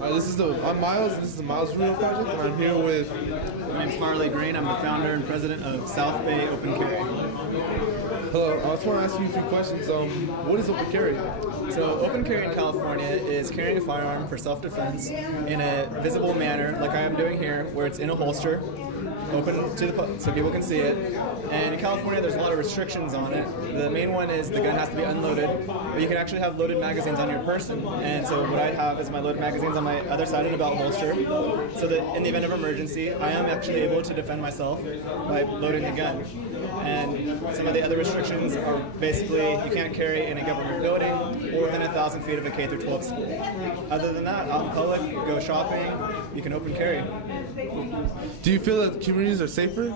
I'm Miles. This is the Miles Real Project, and I'm here with. My name's Harley Green. I'm the founder and president of SOUTHBAY Open Carry. Hello. I just want to ask you a few questions. What is open carry? So, open carry in California is carrying a firearm for self-defense in a visible manner, like I am doing here, where it's in a holster, open to the so people can see it. And in California, there's a lot of restrictions on it. The main one is the gun has to be unloaded, but you can actually have loaded magazines on your person. And so what I have is my loaded magazines on my other side in a belt holster, so that in the event of emergency, I am actually able to defend myself by loading the gun. And some of the other restrictions are basically you can't carry in a government building or within 1,000 feet of a K through 12 school. Other than that, out in public, go shopping, you can open carry. Do you feel that communities are safer?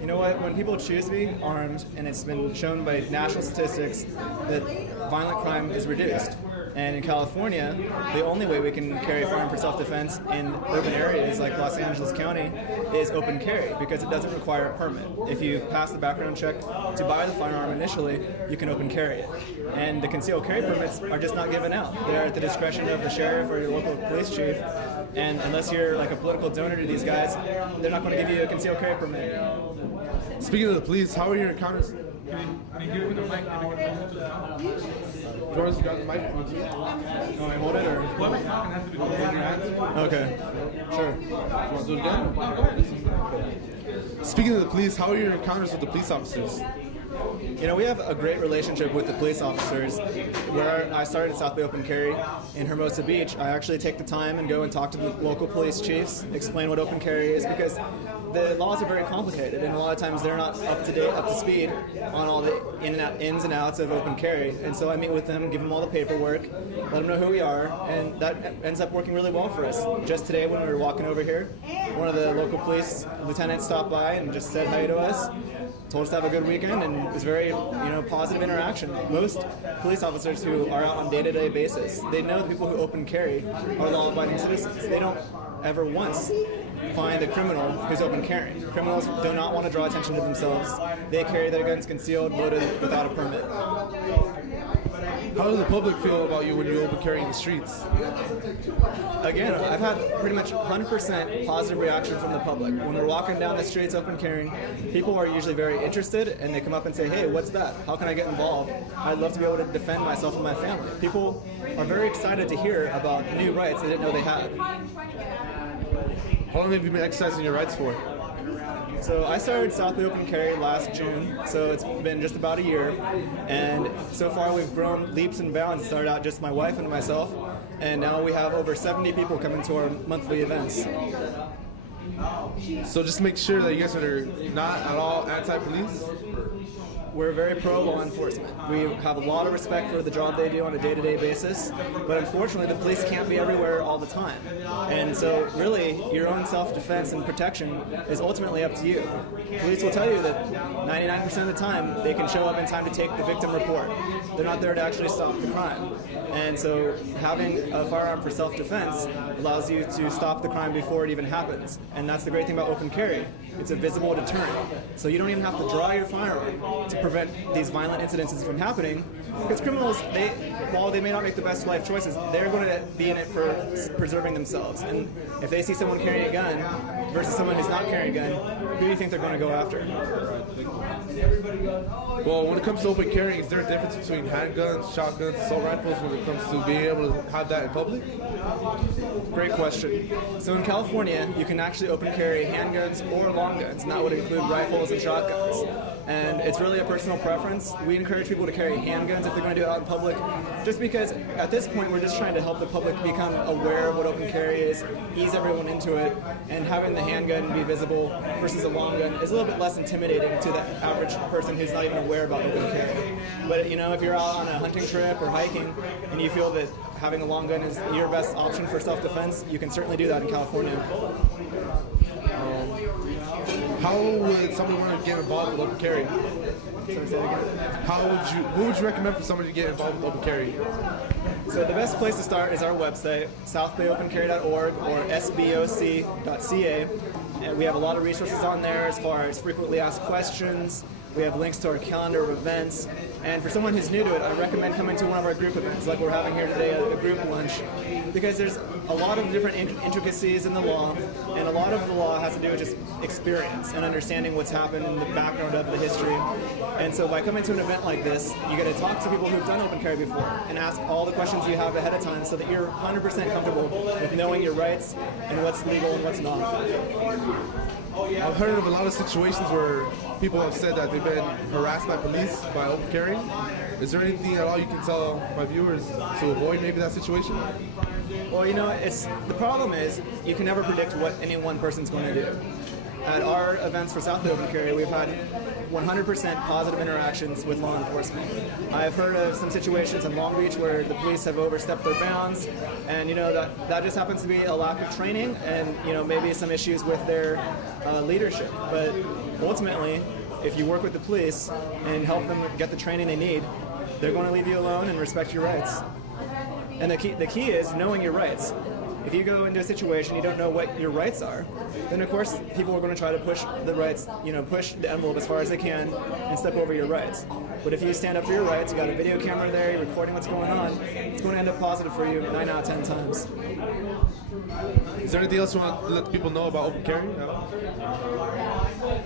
You know what? When people choose to be armed, and it's been shown by national statistics that violent crime is reduced. And in California, the only way we can carry a firearm for self-defense in urban areas like Los Angeles County is open carry, because it doesn't require a permit. If you pass the background check to buy the firearm initially, you can open carry it. And the concealed carry permits are just not given out. They're at the discretion of the sheriff or your local police chief. And unless you're like a political donor to these guys, they're not going to give you a concealed carry permit. Speaking of the police, how are your encounters? George, you got the mic? Want me to hold it or? Okay, sure. Want to do it again? Speaking of the police, how are your encounters with the police officers? You know, we have a great relationship with the police officers. Where I started SOUTHBAY Open Carry in Hermosa Beach, I actually take the time and go and talk to the local police chiefs, explain what open carry is, because the laws are very complicated, and a lot of times they're not up to date, up to speed on all the ins and outs of open carry. And so I meet with them, give them all the paperwork, let them know who we are, and that ends up working really well for us. Just today when we were walking over here, one of the local police lieutenants stopped by and just said hi to us, told us to have a good weekend, and it was very, positive interaction. Most police officers who are out on a day-to-day basis, they know the people who open carry are law-abiding citizens. They don't ever once find a criminal who's open carrying. Criminals do not want to draw attention to themselves. They carry their guns concealed, loaded, without a permit. How does the public feel about you when you open carry in the streets? Again, I've had pretty much 100% positive reaction from the public. When we're walking down the streets open carrying, people are usually very interested, and they come up and say, hey, what's that? How can I get involved? I'd love to be able to defend myself and my family. People are very excited to hear about new rights they didn't know they had. How long have you been exercising your rights for? So I started SOUTHBAY Open Carry last June, so it's been just about a year, and so far we've grown leaps and bounds. It started out just my wife and myself, and now we have over 70 people coming to our monthly events. So just make sure that you guys are not at all anti-police? We're very pro-law enforcement. We have a lot of respect for the job they do on a day-to-day basis, but unfortunately the police can't be everywhere all the time. And so really, your own self-defense and protection is ultimately up to you. Police will tell you that 99% of the time they can show up in time to take the victim report. They're not there to actually stop the crime. And so having a firearm for self-defense allows you to stop the crime before it even happens. And that's the great thing about open carry. It's a visible deterrent. So you don't even have to draw your firearm to prevent these violent incidences from happening, because criminals, while they may not make the best life choices, they're going to be in it for preserving themselves. And if they see someone carrying a gun versus someone who's not carrying a gun, who do you think they're going to go after? Well, when it comes to open carrying, is there a difference between handguns, shotguns, assault rifles when it comes to being able to have that in public? Great question. So in California, you can actually open carry handguns or long guns, and that would include rifles and shotguns. And it's really a personal preference. We encourage people to carry handguns if they're going to do it out in public, just because at this point we're just trying to help the public become aware of what open carry is, ease everyone into it, and having the handgun be visible versus a long gun is a little bit less intimidating to the average person who's not even aware about open carry. But if you're out on a hunting trip or hiking and you feel that having a long gun is your best option for self-defense, you can certainly do that in California. How would somebody want to get involved with open carry? What would you recommend for somebody to get involved with open carry? So the best place to start is our website, southbayopencarry.org or sboc.ca. And we have a lot of resources on there as far as frequently asked questions. We have links to our calendar of events. And for someone who's new to it, I recommend coming to one of our group events, like we're having here today, a group lunch, because there's a lot of different intricacies in the law, and a lot of the law has to do with just experience and understanding what's happened in the background of the history. And so by coming to an event like this, you get to talk to people who've done open carry before and ask all the questions you have ahead of time so that you're 100% comfortable with knowing your rights and what's legal and what's not. I've heard of a lot of situations where people have said that they've been harassed by police by open carrying. Is there anything at all you can tell my viewers to avoid maybe that situation? Well, you know, the problem is you can never predict what any one person's going to do. At our events for SOUTHBAY Open Carry, we've had 100% positive interactions with law enforcement. I've heard of some situations in Long Beach where the police have overstepped their bounds, and you know that just happens to be a lack of training, and you know maybe some issues with their leadership. But ultimately, if you work with the police and help them get the training they need, they're going to leave you alone and respect your rights. And the key is knowing your rights. If you go into a situation you don't know what your rights are, then of course people are going to try to push the rights, push the envelope as far as they can and step over your rights. But if you stand up for your rights, you got a video camera there, you're recording what's going on, it's going to end up positive for you 9 out of 10 times. Is there anything else you want to let people know about open carry?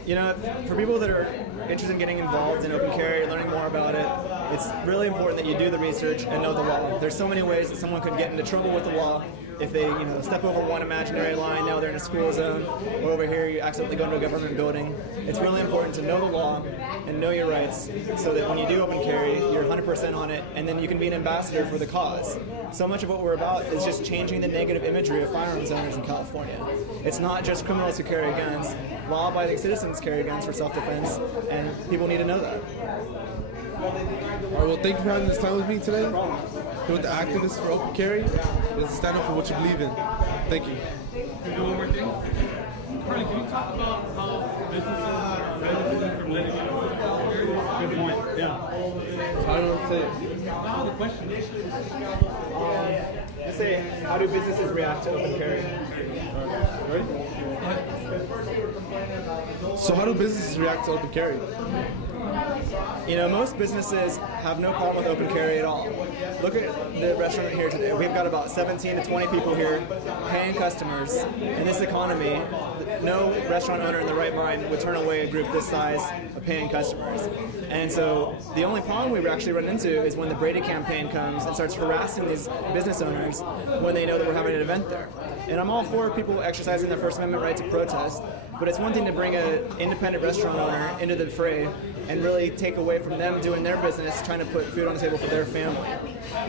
You know, for people that are interested in getting involved in open carry, learning more about it, it's really important that you do the research and know the law. There's so many ways that someone could get into trouble with the law if they, step over one imaginary line. Now they're in a school zone, or over here you accidentally go into a government building. It's really important to know the law and know your rights, so that when you do open carry, you're 100% on it, and then you can be an ambassador for the cause. So much of what we're about is just changing the negative imagery of firearms owners in California. It's not just criminals who carry guns. Law-abiding citizens carry guns for self-defense, and people need to know that. All right, well, thank you for having this time with me today. You're the activist for open carry. Just stand up for what you believe in. Thank you. Can we do one more thing? Harley, can you talk about how businesses are benefiting from letting you know? Good point. Yeah. How do you want to say it? Wow, the question. Just say, how do businesses react to open carry? So how do businesses react to open carry? Most businesses have no problem with open carry at all. Look at the restaurant here today. We've got about 17 to 20 people here, paying customers. In this economy, no restaurant owner in the right mind would turn away a group this size of paying customers. And so the only problem we actually run into is when the Brady campaign comes and starts harassing these business owners when they know that we're having an event there. And I'm all for people exercising their First Amendment right to protest, but it's one thing to bring an independent restaurant owner into the fray and really take away from them doing their business, trying to put food on the table for their family.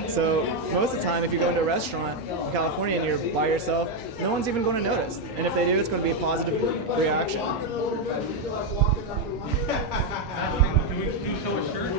So most of the time, if you go into a restaurant in California and you're by yourself, no one's even going to notice. And if they do, it's going to be a positive reaction. Can you show a shirt?